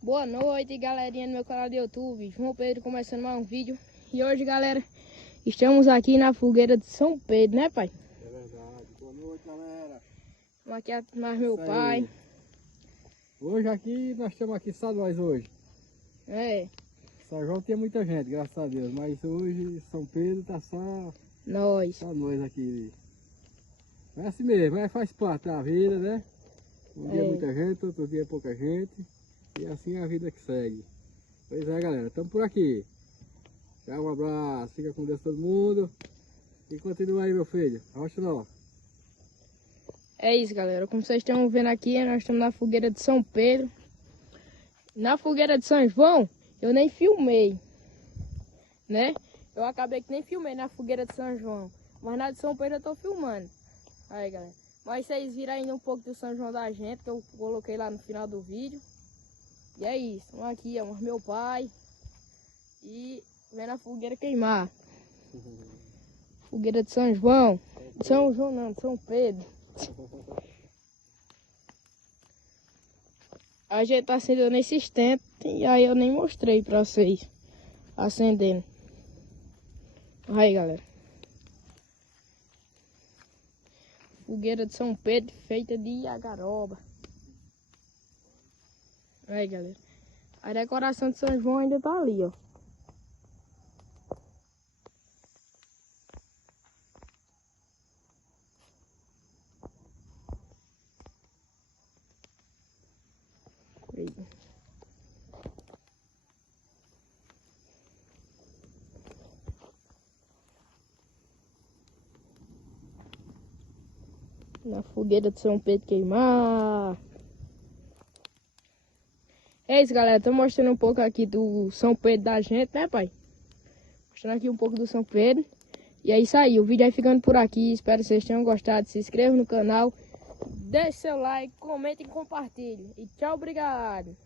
Boa noite, galerinha do meu canal do YouTube. João Pedro começando mais um vídeo. E hoje, galera, estamos aqui na fogueira de São Pedro, né, pai? É verdade. Boa noite, galera. Estamos aqui mais meu pai. Hoje aqui, nós estamos aqui só nós hoje. É. São João tinha muita gente, graças a Deus. Mas hoje São Pedro tá só Nós. nós aqui. É assim mesmo, faz parte da vida, né? Um dia muita gente, outro dia pouca gente. E assim é a vida que segue. Pois é, galera, estamos por aqui. Tchau, um abraço, fica com Deus todo mundo. E continua aí, meu filho. Rocha não. É isso, galera. Como vocês estão vendo aqui, nós estamos na fogueira de São Pedro. Na fogueira de São João, eu nem filmei, né? Eu acabei que nem filmei na fogueira de São João. Mas na de São Pedro eu tô filmando. Aí, galera. Mas vocês viram ainda um pouco do São João da gente, que eu coloquei lá no final do vídeo. E é isso. Estamos aqui, ó, meu pai. E vendo a fogueira queimar. Fogueira de São João. São João não, de São Pedro. A gente tá acendendo esses tempos e aí eu nem mostrei pra vocês acendendo. Aí, galera. Fogueira de São Pedro feita de agaroba. Aí, galera. A decoração de São João ainda tá ali, ó. Aí. Na fogueira de São Pedro queimar. É isso, galera. Tô mostrando um pouco aqui do São Pedro da gente, né, pai? Mostrando aqui um pouco do São Pedro. E é isso aí. O vídeo vai ficando por aqui. Espero que vocês tenham gostado. Se inscreva no canal. Deixe seu like, comente e compartilhe. E tchau, obrigado.